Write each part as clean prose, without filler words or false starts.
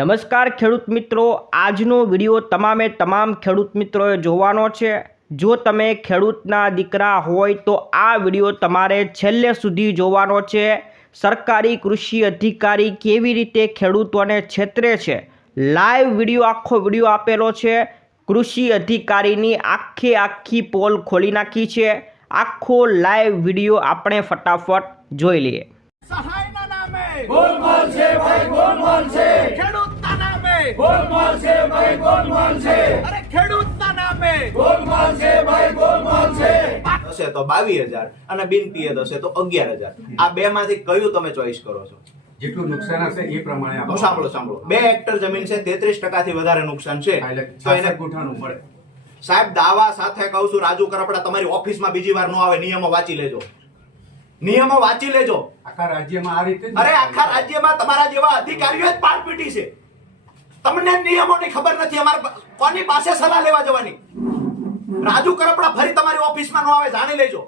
નમસ્કાર ખેડૂત મિત્રો, આજનો વિડીયો તમામ ખેડૂત મિત્રોએ જોવાનો છે। જો તમે ખેડૂતના દીકરા હોય તો આ વિડીયો તમારે છેલ્લે સુધી જોવાનો છે। સરકારી કૃષિ અધિકારી કેવી રીતે ખેડૂતોને છેતરે છે, લાઈવ વિડીયો આખો વિડીયો આપેલો છે। કૃષિ અધિકારીની આખી પોલ ખોલી નાખી છે। આખો લાઈવ વિડીયો આપણે ફટાફટ જોઈ લઈએ। સહાયના નામે ગોલમાલ છે ભાઈ, ગોલમાલ છે। ખેડૂતના નામે ગોલમાલ છે ભાઈ, ગોલમાલ છે। અરે ખેડૂતના નામે ગોલમાલ છે ભાઈ, ગોલમાલ છે। હશે તો 22,000 અને બિન પિયત હશે તો 11,000। આ બે માંથી કયું તમે ચોઈસ કરો છો? જેટલું નુકસાન હશે એ પ્રમાણે તો સાંભળો 2 હેક્ટર જમીન છે, 33% થી વધારે નુકસાન છે તો એને ગુઠાનું મળે। સાહેબ દાવા સાથે કહું છું, રાજુ કરપડા તમારી ઓફિસમાં બીજી વાર ન આવે, નિયમો વાંચી લેજો, નિયમો વાંચી લેજો। આખા રાજ્યમાં આ રીતે અરે આખા રાજ્યમાં તમારા જેવા અધિકારીઓ જ પાડ પીટી છે, તમને નિયમોની ખબર નથી। અમારે કોની પાસે સલાહ લેવા જવાની? રાજુ કરપડા ફરી તમારી ઓફિસમાં ન આવે, જાણી લેજો।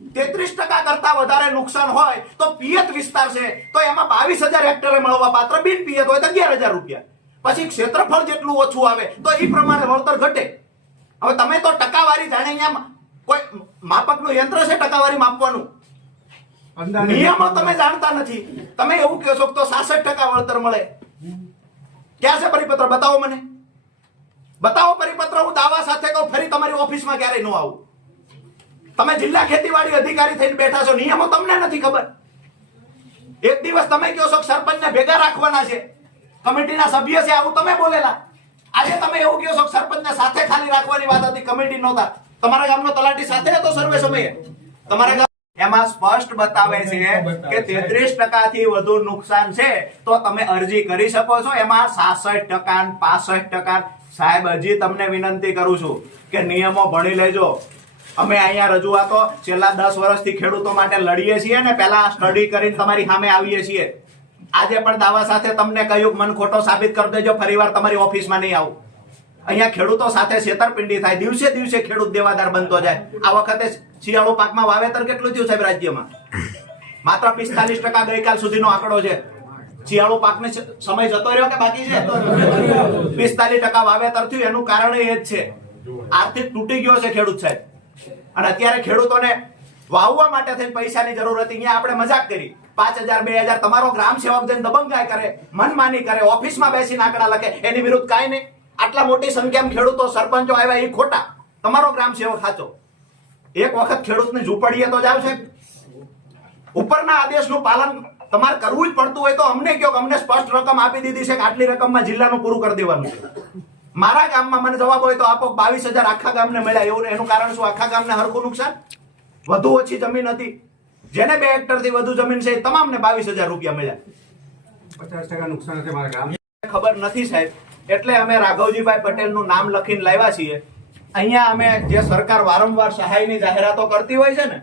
33% કરતા વધારે નુકસાન હોય તો પિયત વિસ્તાર છે તો એમાં 22,000 હેક્ટરે મળવા પાત્ર, બિન પિયત હોય તો 11,000 રૂપિયા। પછી ક્ષેત્રફળ જેટલું ઓછું આવે તો એ પ્રમાણે વળતર ઘટે। હવે તમે તો ટકાવારી જાણે, અહીંયા કોઈ માપકનું યંત્ર છે ટકાવારી માપવાનું? નિયમો તમે જાણતા નથી, તમે એવું કહો છો તો 66% વળતર મળે। ક્યાં છે પરિપત્ર? બતાવો મને, બતાવો પરિપત્ર। હું દાવા સાથે કહું ફરી તમારી ઓફિસમાં ક્યારેય ન આવું। તમે જિલ્લા ખેતીવાડી અધિકારી થઈને બેઠા છો, નિયમો તમને નથી ખબર। એક દિવસ તમે કહો છો સરપંચને ભેગા રાખવાના છે, કમિટીના સભ્ય છે, આવું તમે બોલેલા। આજે તમે એવું કહો છો સરપંચને સાથે ખાલી રાખવાની વાત હતી, કમિટી નહોતા। તમારા ગામનો તલાટી સાથે હતો સર્વે સમયે? તમારા એમાં સ્પષ્ટ બતાવે છે કે 33% થી વધુ નુકસાન છે તો તમે અરજી કરી શકો છો। એમાં 66% 65%। સાહેબ હજી તમને વિનંતી કરું છું કે નિયમો ભણી લેજો। અમે અહીંયા રજૂઆતો છેલ્લા 10 વર્ષથી ખેડૂતો માટે લડીએ છીએ ને, પહેલા સ્ટડી કરીને તમારી સામે આવીએ છીએ। આજે પણ દાવા સાથે તમને કહ્યું મન ખોટો સાબિત કરી દેજો, ફરીવાર તમારી ઓફિસમાં નહીં આવું। અહીંયા ખેડૂતો સાથે છેતરપિંડી થાય, દિવસે દિવસે ખેડૂત દેવાદાર બનતો જાય। આ વખતે શિયાળુ પાકમાં વાવેતર કેટલું થયું સાહેબ રાજ્યમાં? માત્ર 45% ગઈકાલ સુધીનો આંકડો છે। શિયાળુ પાકનો સમય જતો રહ્યો કે બાકી છે? 45% વાવેતર થયું, એનું કારણ એ જ છે આર્થિક તૂટી ગયો છે ખેડૂત સાહેબ। અને અત્યારે ખેડૂતોને વાવવા માટે થઈને પૈસાની જરૂર હતી, અહીંયા આપણે મજાક કરી 5,000 2,000 તમારો ગ્રામ સેવક જઈને દબંગાઈ કરે, મનમાની કરે, ઓફિસમાં બેસીને આંકડા લખે, એની વિરુદ્ધ કાંઈ નહીં। આટલા મોટી સંખ્યામાં ખેડૂતો સરપંચો આવ્યા એ ખોટા, તમારો ગ્રામ સેવક સાચો। એક વખત ખેડૂતને ઝૂંપડીએ તો જાવ છે, ઉપરના આદેશનું પાલન તમારે કરવું જ પડતું હોય તો અમને કહો કે અમને સ્પષ્ટ રકમ આપી દીધી છે કે આટલી રકમમાં જિલ્લાનું પૂરું કરી દેવાનું છે। મારા ગામમાં મને જવાબ હોય તો આપો 22,000 આખા ગામને મળ્યા, એવું એનું કારણ શું? આખા ગામને હરખું નુકસાન? વધુ ઓછી જમીન હતી, જેને 2 હેક્ટર થી વધુ જમીન છે તમામને 22,000 રૂપિયા મળ્યા। 50% નુકસાન છે મારા ગામ, ખબર નથી સાહેબ, એટલે અમે રાઘવજીભાઈ પટેલનું નામ લખીને લાવ્યા છીએ। અહીંયા અમે જે સરકાર વારંવાર સહાયની જાહેરાતો કરતી હોય છે ને,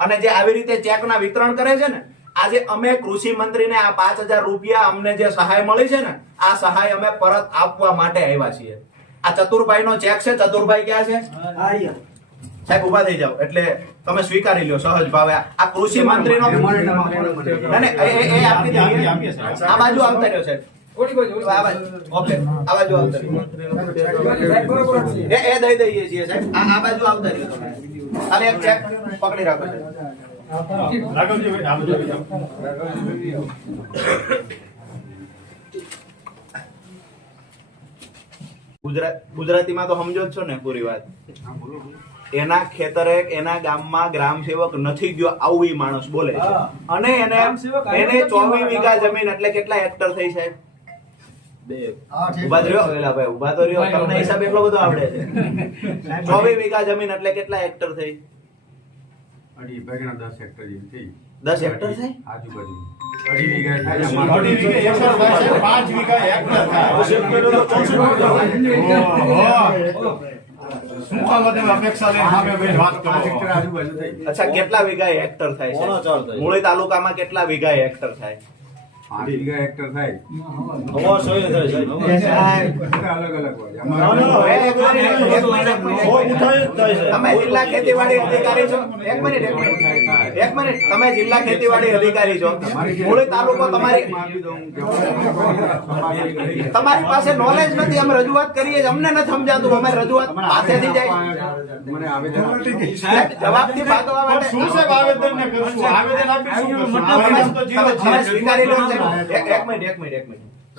અને જે આવી રીતે ચેકના વિતરણ કરે છે ને, આજે અમે કૃષિ મંત્રીને આ 5,000 રૂપિયા અમને જે સહાય મળી છે ને, આ સહાય અમે પરત આપવા માટે આવ્યા છીએ। આ ચતુરભાઈ નો ચેક છે, ચતુરભાઈ ક્યાં છે સાહેબ? ઉભા થઈ જાઓ એટલે તમે સ્વીકારી લ્યો સહજ ભાવે। આ કૃષિ મંત્રીનો આ બાજુ આવતા રહ્યો સાહેબ, આ બાજુ આવતા એ દઈ દઈએ છીએ સાહેબ, આ બાજુ આવતા રહ્યો તમે, ખાલી એક ચેક પકડી રાખો સાહેબ। ગુજરાતીમાં તો સમજો જ છો ને પૂરી વાત? એના ખેતરે એના ગામમાં ગ્રામ સેવક નથી ગયો આવું ઈ માણસ બોલે છે, અને એને 24 વીઘા જમીન એટલે કેટલા હેક્ટર થઈ સાહેબ? ઉભા રહ્યો વેલા ભાઈ, ઉભા તો રહ્યો, તમને હિસાબ એટલો બધો આવડે છે? 24 વીઘા જમીન એટલે કેટલા હેક્ટર થઈ? 10 હેક્ટર જેવી થઈ। 10 હેક્ટર થાય આજુબાજુ 2.5 વીઘા થાય, 5 વીઘા હેક્ટર થાય। શું કામ અપેક્ષા લઈને સામે બેન વાત કરો? 5 હેક્ટર આજુબાજુ થઈ। અચ્છા, કેટલા વીઘા હેક્ટર થાય છે? મૂળી તાલુકામાં કેટલા વીઘા હેક્ટર થાય? 5 વીઘા હેક્ટર થાય। અલગ અલગ હોય। તમે જિલ્લા ખેતીવાડી અધિકારી છો? એક મિનિટ એક મિનિટ, તમે જિલ્લા ખેતીવાડી અધિકારી છો, મૂળી તાલુકો તમારી તમારી પાસે નોલેજ નથી. અમે રજૂઆત કરીએ, અમને નથી સમજાતું, અમે રજૂઆત પાસેથી જાય મને આવેદન જવાબથી ભાગવા માટે શું સાહેબ આવેદન ને કરશું? આવેદન આપીશું કે શું? આવેદન તો જીવો જ તમે છે. સ્વીકારી લો સાહેબ. એક મિનિટ.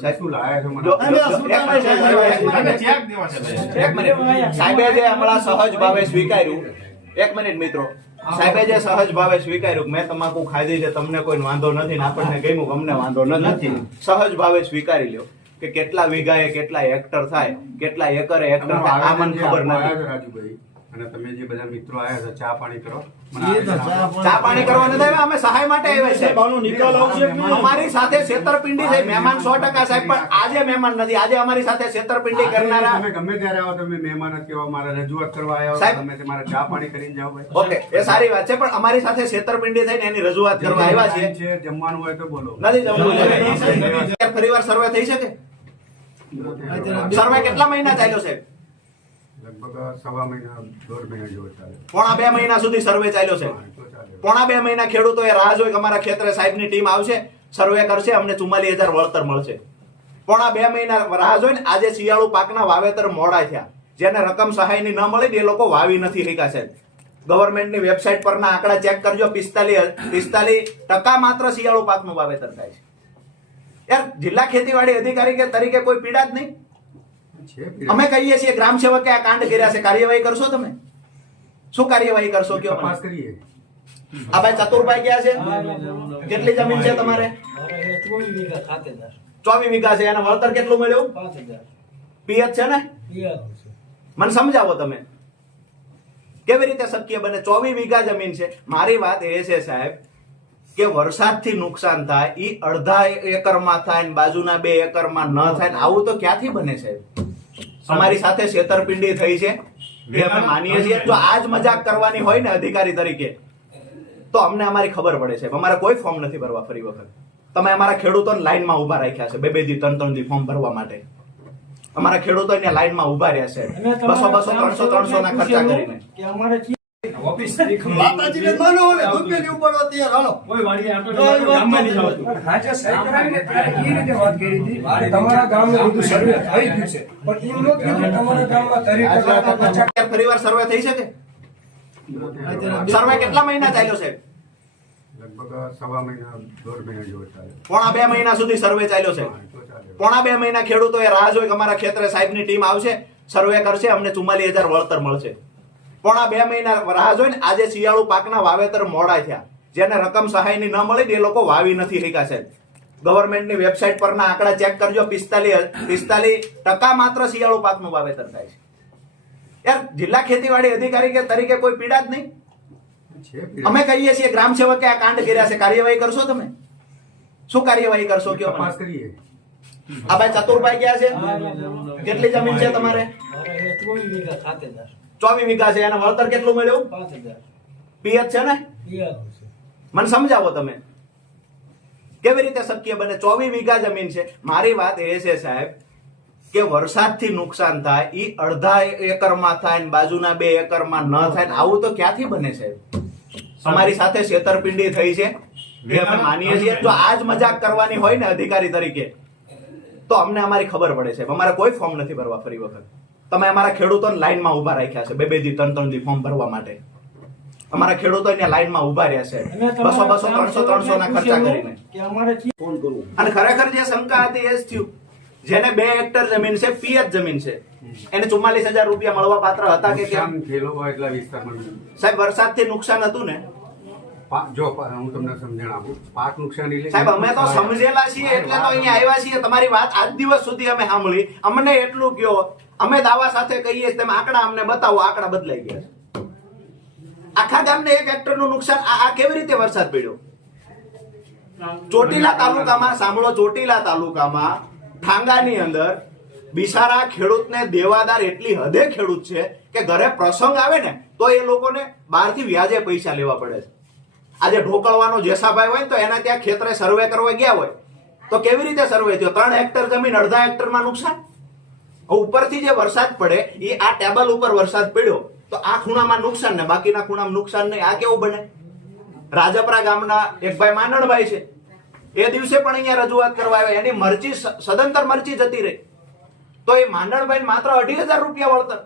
સાહેબ, શું લાયા છો મને? જો- એક અને મિનિટ. ચેક દેવા છે સાહેબ. એક મિનિટ. સાહેબે જે હમણાં સહજ ભાવે સ્વીકાર્યું, એક મિનિટ મિત્રો, સાહેબે જે સહજ ભાવે સ્વીકાર્યું કે મેં તમાકુ ખાધી છે, તમને કોઈ વાંધો નથી ને આપણને ગમ્યું કે અમને વાંધો નથી, સહજ ભાવે સ્વીકારી લ્યો કે કેટલા વીઘાએ કેટલા હેક્ટર થાય, કેટલા એકરે હેક્ટર થાય, આ મને ખબર આયા નથી. છો રાજુભાઈ, અને તમે જે બધા મિત્રો આયા છો ચા પાણી કરો. ચા પાણી કરવા નથી આવ્યા, અમે સહાય માટે આવ્યા છે. આનો નિકાલ આવશે કે નહીં? અમારી સાથે છેતરપિંડી થઈ. મહેમાન 100% સાહેબ, પણ આજે મહેમાન નથી. આજે અમારી સાથે છેતરપિંડી કરનારા. તમે ગમે ત્યારે આવો, તમે મહેમાન જ કેવા, મારા રજૂઆત કરવા આવ્યા સાહેબ. હો, તમે તમારા ચા પાણી કરીને જાઓ ભાઈ. ઓકે, એ સારી વાત છે, પણ અમારી સાથે છેતરપિંડી થઈને એની રજૂઆત કરવા આવ્યા છીએ. છે, જમવાનું હોય તો બોલો. નથી જમવું. ફરીવાર સર્વે થઈ શકે? સર્વે કેટલા મહિના ચાલ્યો છે? લગભગ સવા મહિના 1.5 મહિના જેવો ચાલે. પોણા 2 મહિના સુધી સર્વે ચાલ્યો છે. તો ચાલે. પોણા 2 મહિના ખેડૂતોએ રાહ જોઈ કે અમારા ખેતરે સાહેબની ટીમ આવશે, સર્વે કરશે, અમને 44,000 વળતર મળશે. પોણા 2 મહિના રાહ જોઈને આજે શિયાળુ પાકના વાવેતર મોડા થયા. જેને રકમ સહાયની ન મળી એ લોકો વાવી નથી શક્યા સાહેબ. ગવર્મેન્ટની વેબસાઇટ પરના આંકડા ચેક કરજો, 45% માત્ર શિયાળુ પાકનું વાવેતર થાય છે. યાર, જિલ્લા ખેતીવાડી અધિકારી કે તરીકે કોઈ પીડા જ નહીં. છે પીડા. અમે કહીએ છીએ ગ્રામ સેવકે આ કાંડ કર્યા છે, કાર્યવાહી કરશો તમે? શું કાર્યવાહી કરશો કયો મને? તપાસ કરીએ. આ ભાઈ ચતુરભાઈ ગયા છે, કેટલી જમીન છે તમારે? 24 વીઘા છે. એને વળતર કેટલું મળ્યું? પિયત છે ને? મને સમજાવો તમે, કેવી રીતે શક્ય બને? 24 વીઘા જમીન છે. મારી વાત એ છે સાહેબ કે વરસાદથી નુકસાન થાય, ઈ અડધા એકરમાં થાય ને બાજુના 2 એકરમાં ન થાય ને, આવું તો ક્યાંથી બને સાહેબ? અમારી સાથે છેતરપિંડી થઈ છે એ અમે માનીએ છીએ. જો આજ મજાક કરવાની હોય ને અધિકારી તરીકે તો અમને અમારી ખબર પડે છે. અમારે કોઈ ફોર્મ નથી ભરવા ફરી વખત. તમે અમારા ખેડૂતોને લાઈનમાં ઉભા રાખ્યા છે 2-2 દી 3-3 દી ફોર્મ ભરવા માટે. અમારા ખેડૂતો અહીંયા લાઈનમાં ઉભા રહ્યા છે 200-200 300 ના ખર્ચા કરીને. માતાજીને માનો ને દુનિયાની ઉપાડવા તૈયાર હાલો. કોઈ વાડીએ આટો ગામમાં નહીં જવાતું. આજે સહી કરાવીને ત્યારે એ રીતે વાત કરી હતી કે તમારા ગામનું બધું સર્વે થઈ ગયું છે, પણ એમ ન કીધું કે તમારા ગામમાં 30% ફરીવાર સર્વે થઈ શકે? સર્વે કેટલા મહિના ચાલ્યો છે? લગભગ સવા મહિના 1.5 મહિના જેવો ચાલે. પોણા 2 મહિના સુધી સર્વે ચાલ્યો છે. તો ચાલે. પોણા 2 મહિના ખેડૂતોએ રાહ જોઈ કે અમારા ખેતરે સાહેબની ટીમ આવશે, સર્વે કરશે, અમને 44,000 વળતર મળશે. પોણા 2 મહિના રાહ જોઈને આજે શિયાળુ પાકના વાવેતર મોડા થયા. જેને રકમ સહાયની ન મળી એ લોકો વાવી નથી શક્યા સાહેબ. ગવર્મેન્ટની વેબસાઇટ પરના આંકડા ચેક કરજો, 45% માત્ર શિયાળુ પાકનું વાવેતર થાય છે. યાર, જિલ્લા ખેતીવાડી અધિકારી કે તરીકે કોઈ પીડા જ નહીં. છે પીડા. અમે કહીએ છીએ ગ્રામ સેવકે આ કાંડ કર્યા છે, કાર્યવાહી કરશો તમે? શું કાર્યવાહી કરશો કયો મને? તપાસ કરીએ. આ ભાઈ ચતુરભાઈ ગયા છે, કેટલી જમીન છે તમારે? 24 વીઘા છે. એને વળતર કેટલું મળ્યું? પિયત છે ને? મને સમજાવો તમે, કેવી રીતે શક્ય બને? 24 વીઘા જમીન છે. મારી વાત એ છે સાહેબ કે વરસાદથી નુકસાન થાય, ઈ અડધા એકરમાં થાય ને બાજુના 2 એકરમાં ન થાય ને, આવું તો ક્યાંથી બને સાહેબ? અમારી સાથે છેતરપિંડી થઈ છે એ અમે માનીએ છીએ. જો આજ મજાક કરવાની હોય ને અધિકારી તરીકે તો અમને અમારી ખબર પડે છે. અમારે કોઈ ફોર્મ નથી ભરવા ફરી વખત. તમે અમારા ખેડૂતોને લાઈનમાં ઉભા રાખ્યા છે 2-2 દી 3-3 દી ફોર્મ ભરવા માટે. અમારા ખેડૂતો અહીંયા લાઈનમાં ઉભા રહ્યા છે 200-200 300 ના ખર્ચા કરીને. અને ખરેખર જે શંકા હતી એ જ થયું. જેને 2 હેક્ટર જમીન છે, પિયત જમીન છે, એને 44,000 રૂપિયા મળવા પાત્ર હતા કે કેમ? નુકસાન થયેલો હોય એટલા વિસ્તારમાં સાહેબ, વરસાદથી નુકસાન હતું ને હું તમને સમજણ આપું. પાક નુકસાન એટલે સાહેબ, અમે તો સમજેલા છીએ એટલે તો અહીંયા આવ્યા છીએ. તમારી વાત આજ દિવસ સુધી અમે સાંભળી. અમને એટલું કયો, અમે દાવા સાથે કહીએ તમે આંકડા અમને બતાવો. આંકડા બદલાઈ ગયા છે. આખા ગામને 1 હેક્ટરનું નુકસાન. આ કેવી રીતે વરસાદ પડ્યો? ચોટીલા તાલુકામાં, સાંભળો, ચોટીલા તાલુકામાં ઠાંગાની અંદર બિચારા ખેડૂતને દેવાદાર એટલી હદે ખેડૂત છે કે ઘરે પ્રસંગ આવે ને તો એ લોકોને બહારથી વ્યાજે પૈસા લેવા પડે છે. આજે ઢોકળવાનો જેસાભાઈ હોય ને તો એના ત્યાં ખેતરે સર્વે કરવા ગયા હોય તો કેવી રીતે સર્વે થયો? 3 હેક્ટર જમીન અડધા હેક્ટરમાં નુકસાન. ઉપરથી જે વરસાદ પડે એ આ ટેબલ ઉપર વરસાદ પડ્યો તો આ ખૂણામાં નુકસાન ને બાકીના ખૂણામાં નુકસાન નહીં. આ કેવું બને? રાજપરા ગામના એક ભાઈ માનણભાઈ છે, એ દિવસે પણ અહીંયા રજૂઆત કરવા આવ્યા, એની મરજી સદંતર મરજી જતી રહી, તો એ માંડણભાઈ માત્ર 2,500 રૂપિયા વળતર,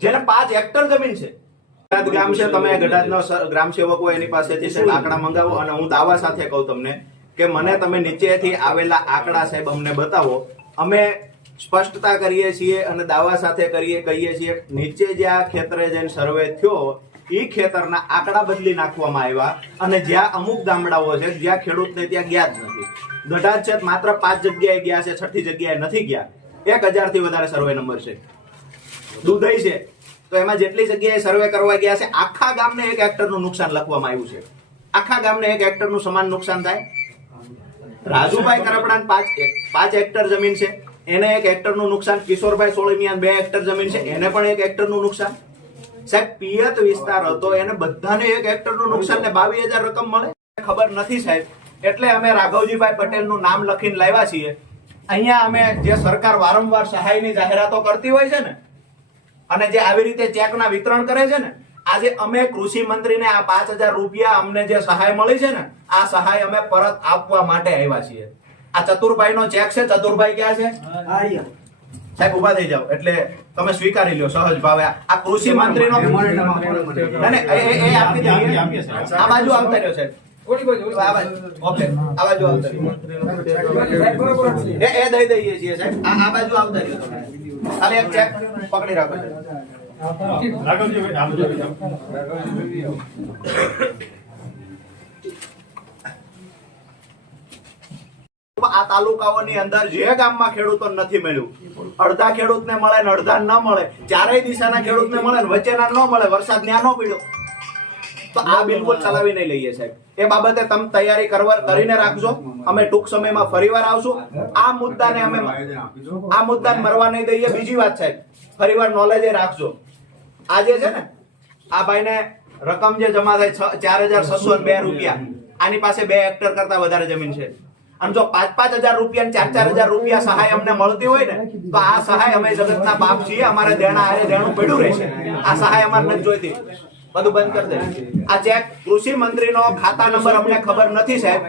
જેને 5 હેક્ટર જમીન છે. ગઢાદ ગામ છે, તમે ગઢાદનો ગ્રામ સેવકો એની પાસેથી સાહેબ આંકડા મંગાવો, અને હું દાવા સાથે કહું તમને કે મને તમે નીચેથી આવેલા આંકડા સાહેબ અમને બતાવો. અમે સ્પષ્ટતા કરીએ છીએ અને દાવા સાથે કહીએ છીએ નીચે જે આ ખેતરે જઈને સર્વે થયો એ ખેતરના આંકડા બદલી નાખવામાં આવ્યા, અને જ્યાં અમુક ગામડાઓ છે જ્યાં ખેડૂતને ત્યાં ગયા જ નથી. ગઢાદ છે માત્ર 5 જગ્યાએ ગયા છે, 6ઠી જગ્યાએ નથી ગયા. 1000 થી વધારે સર્વે નંબર છે. દુધઈ છે તો એમાં જેટલી જગ્યાએ સર્વે કરવા ગયા છે આખા ગામને 1 હેક્ટરનું નુકસાન લખવામાં આવ્યું છે. આખા ગામને 1 હેક્ટરનું સમાન નુકસાન થાય. રાજુભાઈ કરપડાને 5 હેક્ટર જમીન છે, એને 1 હેક્ટરનું નુકસાન. કિશોરભાઈ સોળમિયાન 2 હેક્ટર જમીન છે, એને પણ 1 હેક્ટરનું નુકસાન. સાહેબ પિયત વિસ્તાર હતો, એને બધાને 1 હેક્ટરનું નુકસાન ને 22,000 રકમ મળે. ખબર નથી સાહેબ, એટલે અમે રાઘવજીભાઈ પટેલનું નામ લખીને લાવ્યા છીએ. અહીંયા અમે જે સરકાર વારંવાર સહાયની જાહેરાતો કરતી હોય છે ને, અને જે આવી રીતે ચેકના વિતરણ કરે છે ને, આજે અમે કૃષિ મંત્રીને આ 5,000 રૂપિયા અમને જે સહાય મળી છે ને, આ સહાય અમે પરત આપવા માટે આવ્યા છીએ. આ ચતુરભાઈનો ચેક છે. ચતુરભાઈ ક્યાં છે? સાહેબ ઉભા થઈ જાઓ, એટલે તમે સ્વીકારી લ્યો સહજ ભાવે. આ કૃષિ મંત્રીનો આ બાજુ આવતા રહ્યો સાહેબ. ઓકે, આ બાજુ આવતા રહ્યો. એ દઈ દઈએ છીએ સાહેબ. આ બાજુ આવતા રહ્યો તમે. ખાલી એક ચેક પકડી રાખો સાહેબ. આ તાલુકાઓની અંદર જે ગામમાં ખેડૂતો નથી મળ્યું, અડધા ખેડૂતને મળે ને અડધા ન મળે, ચારેય દિશાના ખેડૂતને મળે ને વચ્ચેના ન મળે, વરસાદ ત્યાં ન પડ્યો, તો આ બિલકુલ ચલાવી નહીં લઈએ સાહેબ. એ બાબતે તમે તૈયારી કરીને રાખજો. અમે ટૂંક સમયમાં ફરીવાર આવશું. આ મુદ્દાને મરવા નહીં દઈએ. બીજી વાત સાહેબ, ફરીવાર નોલેજ રાખજો. આજે છે ને આ ભાઈને રકમ જે જમા થાય 4,602 રૂપિયા, આની પાસે 2 હેક્ટર કરતા વધારે જમીન છે. અને જો 5,000 રૂપિયા 4,000 રૂપિયા સહાય અમને મળતી હોય ને, તો આ સહાય અમે જગતના બાપ છીએ, અમારે દેણા હારે દેણું પડ્યું રહેશે. આ સહાય અમારે નથી જોઈતી. બધું બંધ કરી દે. આ ચેક કૃષિ મંત્રીનો ખાતા નંબર અમને ખબર નથી સાહેબ.